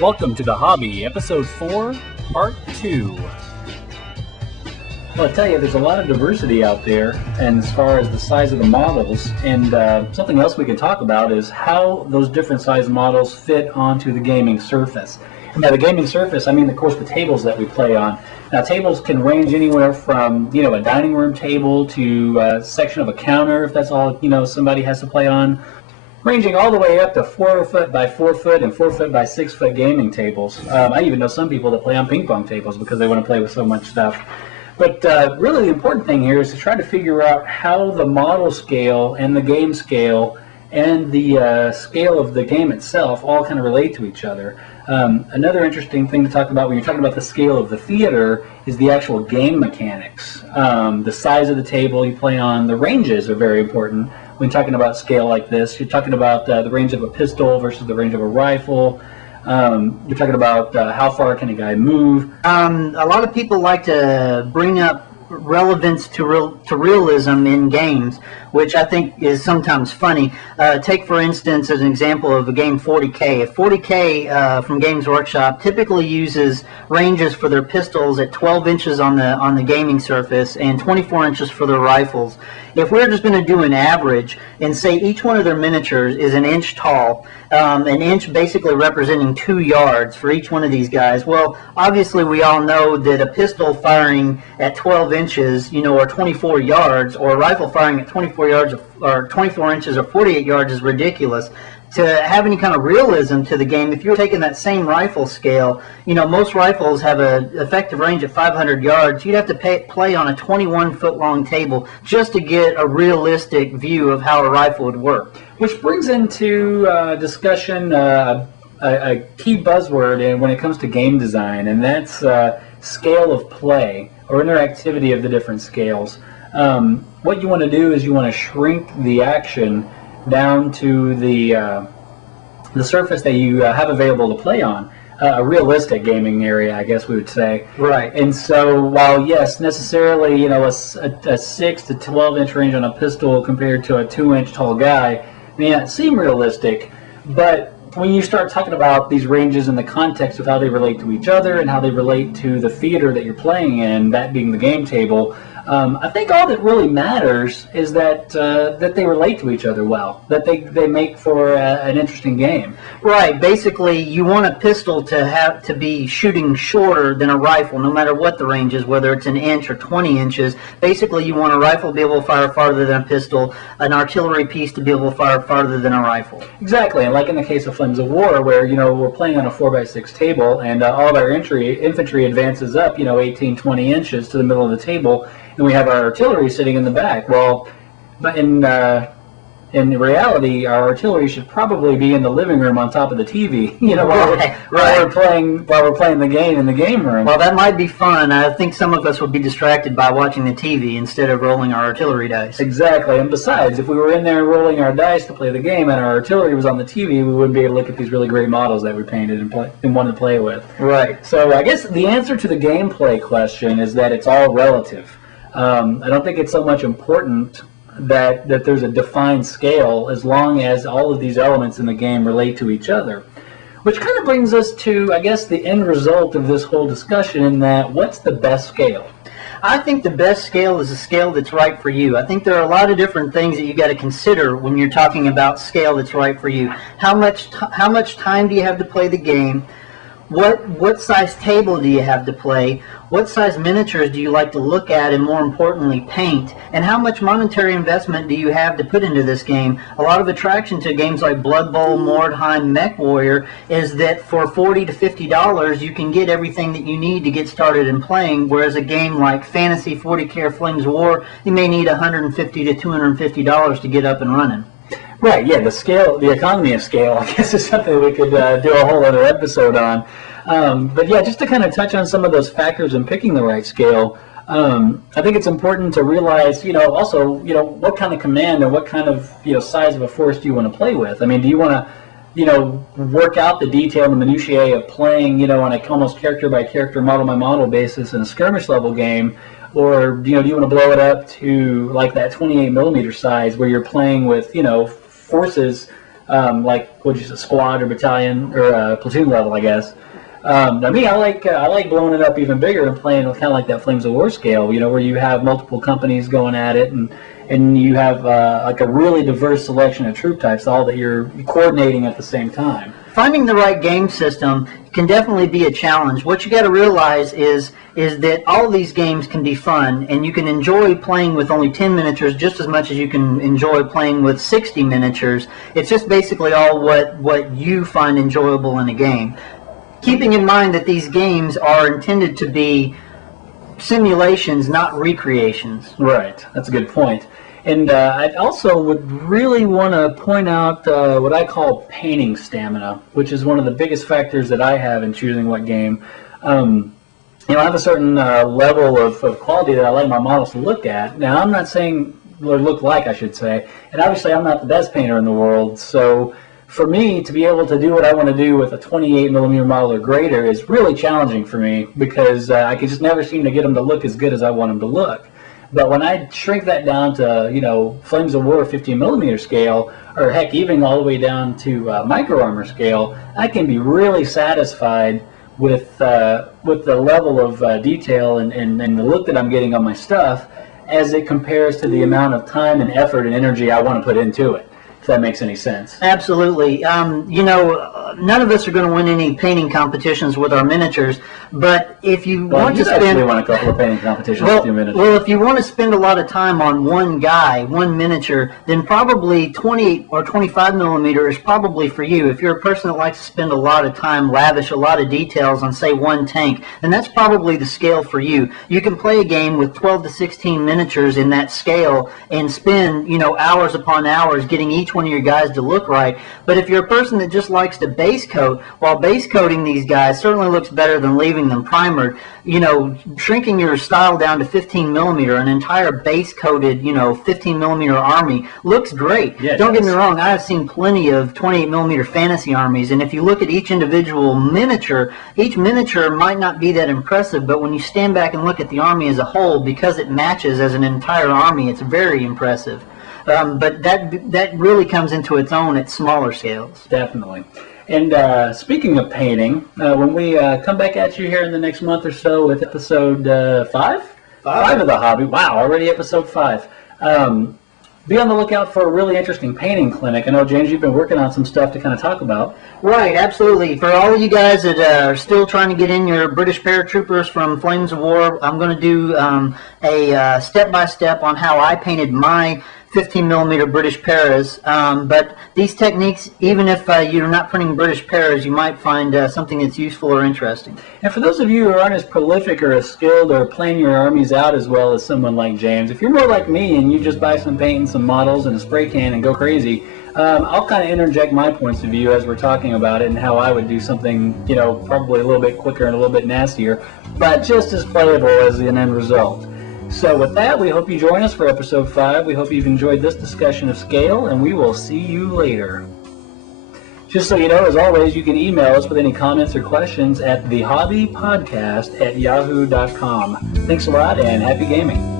Welcome to The Hobby, Episode 4, Part 2. Well, I tell you, there's a lot of diversity out there, and as far as the size of the models, and something else we can talk about is how those different size models fit onto the gaming surface. And by the gaming surface, I mean, of course, the tables that we play on. Now, tables can range anywhere from, a dining room table to a section of a counter, if that's all, somebody has to play on, ranging all the way up to 4 foot by 4 foot and 4 foot by 6 foot gaming tables. I even know some people that play on ping pong tables because they want to play with so much stuff. But really the important thing here is to try to figure out how the model scale and the game scale and the scale of the game itself all kind of relate to each other. Another interesting thing to talk about when you're talking about the scale of the theater is the actual game mechanics. The size of the table you play on, the ranges are very important. When talking about scale like this, you're talking about the range of a pistol versus the range of a rifle. You're talking about how far can a guy move. A lot of people like to bring up relevance to realism in games, which I think is sometimes funny. Take, for instance, as an example of the game 40K. 40K from Games Workshop typically uses ranges for their pistols at 12 inches on the gaming surface and 24 inches for their rifles. If we're just going to do an average and say each one of their miniatures is an inch tall, an inch basically representing 2 yards for each one of these guys, well, obviously we all know that a pistol firing at 12 inches, or 24 yards, or a rifle firing at 24 yards or 24 inches or 48 yards is ridiculous. To have any kind of realism to the game, if you're taking that same rifle scale, most rifles have an effective range of 500 yards. You'd have to play on a 21-foot long table just to get a realistic view of how a rifle would work. Which brings into discussion a key buzzword when it comes to game design, and that's scale of play or interactivity of the different scales. What you want to do is you want to shrink the action down to the surface that you have available to play on, a realistic gaming area, I guess we would say. Right. And so while, yes, necessarily, a 6 to 12 inch range on a pistol compared to a 2 inch tall guy may not seem realistic, but when you start talking about these ranges in the context of how they relate to each other and how they relate to the theater that you're playing in, that being the game table, I think all that really matters is that they relate to each other well, that they make for an interesting game. Right. Basically, you want a pistol to be shooting shorter than a rifle, no matter what the range is, whether it's an inch or 20 inches. Basically, you want a rifle to be able to fire farther than a pistol, an artillery piece to be able to fire farther than a rifle. Exactly, and like in the case of Flames of War, where we're playing on a 4x6 table, and all of our infantry advances up 18, 20 inches to the middle of the table. And we have our artillery sitting in the back. Well, but in reality, our artillery should probably be in the living room on top of the TV. While we're playing the game in the game room. Well, that might be fun. I think some of us would be distracted by watching the TV instead of rolling our artillery dice. Exactly. And besides, if we were in there rolling our dice to play the game and our artillery was on the TV, we wouldn't be able to look at these really great models that we painted and wanted to play with. Right. So I guess the answer to the gameplay question is that it's all relative. I don't think it's so much important that there's a defined scale as long as all of these elements in the game relate to each other. Which kind of brings us to, I guess, the end result of this whole discussion in that what's the best scale? I think the best scale is a scale that's right for you. I think there are a lot of different things that you got to consider when you're talking about scale that's right for you. How much time do you have to play the game? What size table do you have to play? What size miniatures do you like to look at and, more importantly, paint? And how much monetary investment do you have to put into this game? A lot of attraction to games like Blood Bowl, Mordheim, Mech Warrior is that for $40 to $50 you can get everything that you need to get started in playing, whereas a game like Fantasy 40K or Flames of War, you may need $150 to $250 to get up and running. Right, yeah, the economy of scale, I guess, is something we could do a whole other episode on. But yeah, just to kind of touch on some of those factors in picking the right scale, I think it's important to realize, also, what kind of command and what kind of, size of a force do you want to play with? I mean, do you want to, work out the detail and the minutiae of playing, on a almost character by character, model by model basis in a skirmish level game? Or, do you want to blow it up to like that 28 millimeter size where you're playing with, forces like what'd you say, squad or battalion or platoon level, I guess. Now me, I like blowing it up even bigger and playing kind of like that Flames of War scale, where you have multiple companies going at it, and you have like a really diverse selection of troop types, all that you're coordinating at the same time. Finding the right game system can definitely be a challenge. What you got to realize is that all of these games can be fun, and you can enjoy playing with only 10 miniatures just as much as you can enjoy playing with 60 miniatures. It's just basically all what you find enjoyable in a game. Keeping in mind that these games are intended to be simulations, not recreations. Right, that's a good point. And I also would really want to point out what I call painting stamina, which is one of the biggest factors that I have in choosing what game. I have a certain level of quality that I like my models to look at. Now, I'm not saying, or look like, I should say, and obviously I'm not the best painter in the world, so for me to be able to do what I want to do with a 28 millimeter model or greater is really challenging for me, because I can just never seem to get them to look as good as I want them to look. But when I shrink that down to, Flames of War 15 millimeter scale, or heck, even all the way down to micro armor scale, I can be really satisfied with the level of detail and the look that I'm getting on my stuff, as it compares to the amount of time and effort and energy I want to put into it, if that makes any sense. Absolutely. None of us are going to win any painting competitions with our miniatures, but if you want to spend... actually won a couple of painting competitions with your miniatures. Well, if you want to spend a lot of time on one guy, one miniature, then probably 20 or 25 millimeter is probably for you. If you're a person that likes to spend a lot of time, lavish a lot of details on, say, one tank, then that's probably the scale for you. You can play a game with 12 to 16 miniatures in that scale and spend, hours upon hours getting each one of your guys to look right. But if you're a person that just likes to base coat, while base coating these guys certainly looks better than leaving them primered, shrinking your style down to 15 millimeter, an entire base coated, 15 millimeter army looks great. Yeah, don't get me wrong, I have seen plenty of 28 millimeter fantasy armies, and if you look at each individual miniature, each miniature might not be that impressive, but when you stand back and look at the army as a whole, because it matches as an entire army, it's very impressive. But that really comes into its own at smaller scales. Definitely. And speaking of painting, when we come back at you here in the next month or so with episode 5? 5 of the hobby. Wow, already episode 5. Be on the lookout for a really interesting painting clinic. I know, James, you've been working on some stuff to kind of talk about. Right, absolutely. For all of you guys that are still trying to get in your British paratroopers from Flames of War, I'm going to do a step-by-step on how I painted my 15 millimeter British paras, but these techniques, even if you're not printing British paras, you might find something that's useful or interesting. And for those of you who aren't as prolific or as skilled or plan your armies out as well as someone like James, if you're more like me and you just buy some paint and some models and a spray can and go crazy, I'll kind of interject my points of view as we're talking about it and how I would do something, probably a little bit quicker and a little bit nastier, but just as playable as an end result. So with that, we hope you join us for episode 5. We hope you've enjoyed this discussion of scale, and we will see you later. Just so you know, as always, you can email us with any comments or questions at thehobbypodcast@yahoo.com. Thanks a lot, and happy gaming.